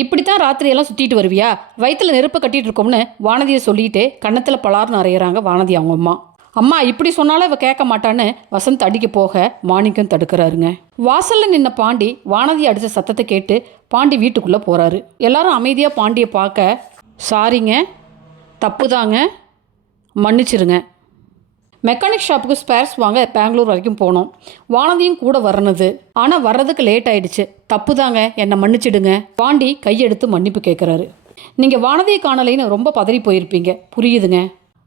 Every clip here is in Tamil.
இப்படித்தான் ராத்திரியெல்லாம் சுற்றிட்டு வருவியா? வயிற்றில் நெருப்பை கட்டிகிட்டு இருக்கோம்னு வானதியை சொல்லிட்டு கன்னத்தில் பலார்னு அறையிறாங்க வானதி அவங்க அம்மா. அம்மா இப்படி சொன்னாலும் இவ கேட்க மாட்டான்னு வசந்த் அடிக்க போக மாணிக்கம் தடுக்கிறாருங்க. வாசலில் நின்ன பாண்டி வானதி அடித்த சத்தத்தை கேட்டு பாண்டி வீட்டுக்குள்ளே போகிறாரு. எல்லாரும் அமைதியாக பாண்டியை பார்க்க, சாரிங்க, தப்புதாங்க, மன்னிச்சிருங்க. மெக்கானிக் ஷாப்புக்கு ஸ்பேர்ஸ் வாங்க பெங்களூர் வரைக்கும் போனோம். வானதியும் கூட வரணுது. ஆனால் வர்றதுக்கு லேட் ஆயிடுச்சு. தப்பு தாங்க, என்னை மன்னிச்சிடுங்க. பாண்டி கையெடுத்து மன்னிப்பு கேட்குறாரு. நீங்கள் வானதியை காணலைன்னு ரொம்ப பதறி போயிருப்பீங்க, புரியுதுங்க.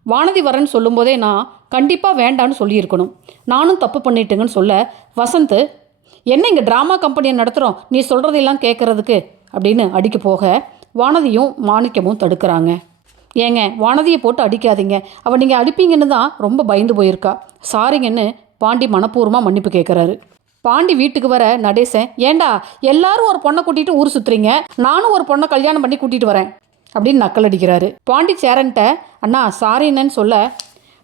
வானதி வரேன்னு சொல்லும்போதே நான் கண்டிப்பாக வேண்டான்னு சொல்லியிருக்கணும். நானும் தப்பு பண்ணிட்டேங்கன்னு சொல்ல வசந்த், என்ன இங்கே ட்ராமா கம்பெனியை நடத்துகிறோம், நீ சொல்கிறதெல்லாம் கேட்குறதுக்கு அப்படின்னு அடிக்க போக வானதியும் மாணிக்கமும் தடுக்கிறாங்க. ஏங்க, வானதியை போட்டு அடிக்காதீங்க, அவள் நீங்கள் அடிப்பீங்கன்னு தான் ரொம்ப பயந்து போயிருக்கா. சாரிங்கன்னு பாண்டி மனப்பூர்வமாக மன்னிப்பு கேட்குறாரு. பாண்டி வீட்டுக்கு வர நடேசன், ஏண்டா எல்லாரும் ஒரு பொண்ணை கூட்டிகிட்டு ஊர் சுற்றுறீங்க, நானும் ஒரு பொண்ணை கல்யாணம் பண்ணி கூட்டிகிட்டு வரேன் அப்படின்னு நக்கல் அடிக்கிறாரு. பாண்டி சேரன்ட்ட, அண்ணா சாரின்னு சொல்ல,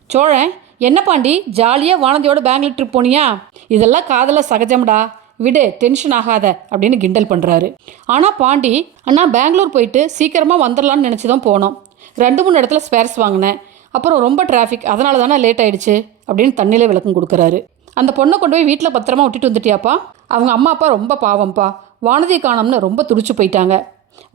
சோழன், என்ன பாண்டி ஜாலியாக வானதியோட பெங்களூர் ட்ரிப் போனியா? இதெல்லாம் காதல சகஜம்டா, விடு, டென்ஷன் ஆகாத அப்படின்னு கிண்டல் பண்ணுறாரு. ஆனால் பாண்டி, அண்ணா பெங்களூர் போயிட்டு சீக்கிரமாக வந்துடலான்னு நினச்சி தான் போனோம். 2-3 இடத்துல ஸ்பேர்ஸ் வாங்கினேன். அப்புறம் ரொம்ப டிராஃபிக், அதனால தானே லேட் ஆகிடுச்சு அப்படின்னு தண்ணியிலே விளக்கம் கொடுக்குறாரு. அந்த பொண்ணை கொண்டு போய் வீட்டில் பத்திரமா விட்டுட்டு வந்துட்டியாப்பா? அவங்க அம்மா அப்பா ரொம்ப பாவம்ப்பா, வானதியை காணோம்னு ரொம்ப துடிச்சு போயிட்டாங்க.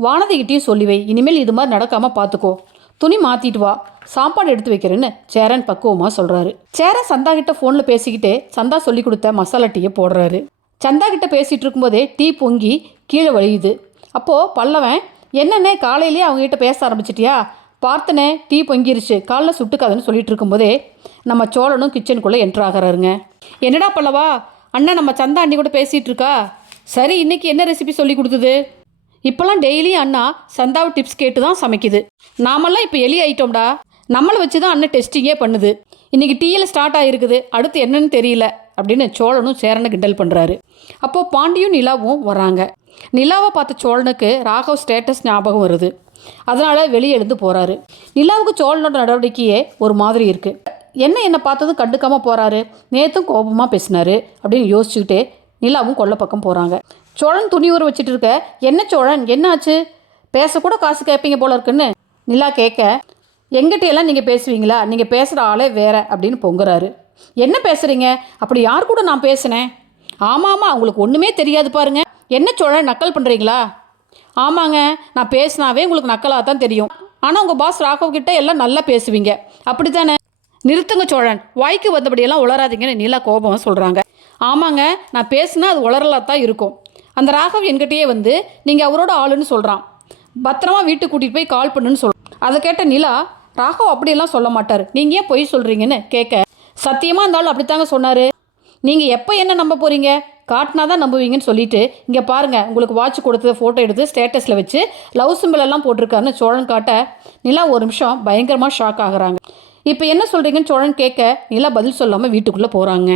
வானதிக்கிட்டையும் சொல்லி வை, இனிமேல் இது மாதிரி நடக்காமல் பார்த்துக்கோ. துணி மாற்றிட்டு வா, சாப்பாடு எடுத்து வைக்கிறேன்னு சேரன் பக்குவமாக சொல்கிறாரு. சேரன் சந்தா கிட்ட ஃபோனில் பேசிக்கிட்டே சந்தா சொல்லி கொடுத்த மசாலா டீயை போடுறாரு. சந்தா கிட்ட பேசிகிட்டு இருக்கும்போதே டீ பொங்கி கீழே வழியுது. அப்போது பல்லவன், என்னென்ன காலையிலேயே அவங்ககிட்ட பேச ஆரம்பிச்சிட்டியா? பார்த்தனே டீ பொங்கிருச்சு, காலைல சுட்டுக்காதுன்னு சொல்லிட்டு இருக்கும்போதே நம்ம சோழனும் கிச்சனுக்குள்ளே என்ட்ரு ஆகிறாருங்க. என்னடா பல்லவா, அண்ணன் நம்ம சந்தா அண்ணி கூட பேசிகிட்டு இருக்கா. சரி, இன்றைக்கி என்ன ரெசிபி சொல்லி கொடுத்தது? இப்போல்லாம் டெய்லியும் அண்ணா சந்தாவை டிப்ஸ் கேட்டு தான் சமைக்குது. நாமெல்லாம் இப்போ எலி ஆயிட்டோம்டா, நம்மளை வச்சு தான் அண்ணன் டெஸ்டிங்கே பண்ணுது. இன்றைக்கி டீயில் ஸ்டார்ட் ஆகிருக்குது, அடுத்து என்னன்னு தெரியல அப்படின்னு சோழனும் சேரனை கிண்டல் பண்ணுறாரு. அப்போது பாண்டியும் நிலாவும் வராங்க. நிலாவை பார்த்த சோழனுக்கு ராகவ் ஸ்டேட்டஸ் ஞாபகம் வருது. அதனால் வெளியே எழுந்து போகிறாரு. நிலாவுக்கு சோழனோட நடவடிக்கையே ஒரு மாதிரி இருக்குது. என்னை பார்த்ததும் கண்டுக்காமல் போகிறாரு, நேற்றும் கோபமாக பேசினார் அப்படின்னு யோசிச்சுக்கிட்டே நிலாவும் கொல்லை பக்கம் போகிறாங்க. சோழன் துணி ஊற வச்சுட்டு இருக்க, என்ன சோழன் என்னாச்சு, பேசக்கூட காசு கேட்பீங்க போல இருக்குன்னு நிலா கேட்க, எங்கிட்டையெல்லாம் நீங்கள் பேசுவீங்களா, நீங்கள் பேசுகிற ஆளே வேற அப்படின்னு பொங்குறாரு. என்ன பேசுகிறீங்க, அப்படி யார் கூட நான் பேசினேன்? ஆமாம், உங்களுக்கு ஒன்றுமே தெரியாது பாருங்க. என்ன சோழன் நக்கல் பண்ணுறீங்களா? ஆமாங்க, நான் பேசினாவே உங்களுக்கு நக்கலாக தான் தெரியும். ஆனால் உங்கள் பாஸ் ராகவ் கிட்ட எல்லாம் நல்லா பேசுவீங்க, அப்படி தானே? நிறுத்துங்க சோழன், வாய்க்கு வந்தபடியெல்லாம் உளராதிங்கன்னு நீலா கோபமாக சொல்கிறாங்க. ஆமாங்க, நான் பேசினா அது உளரலாக தான் இருக்கும். அந்த ராகவ் என்கிட்டயே வந்து நீங்கள் அவரோட ஆளுன்னு சொல்கிறான், பத்திரமா வீட்டுக்கு கூட்டிகிட்டு போய் கால் பண்ணுன்னு அதை கேட்ட நிலா, ராகவ் அப்படியெல்லாம் சொல்ல மாட்டார், நீங்கள் ஏன் பொய் சொல்கிறீங்கன்னு கேட்க, சத்தியமாக இருந்தாலும் அப்படித்தாங்க சொன்னார். நீங்கள் எப்போ என்ன நம்ப போகிறீங்க, காட்டினா தான் நம்புவீங்கன்னு சொல்லிட்டு இங்கே பாருங்கள், உங்களுக்கு வாட்ச் கொடுத்தது ஃபோட்டோ எடுத்து ஸ்டேட்டஸில் வச்சு லவ் சிம்பிள் எல்லாம் போட்டிருக்காருன்னு சோழன் காட்ட நிலா ஒரு நிமிஷம் பயங்கரமாக ஷாக் ஆகுறாங்க. இப்போ என்ன சொல்கிறீங்கன்னு சோழன் கேட்க நிலா பதில் சொல்லாமல் வீட்டுக்குள்ளே போகிறாங்க.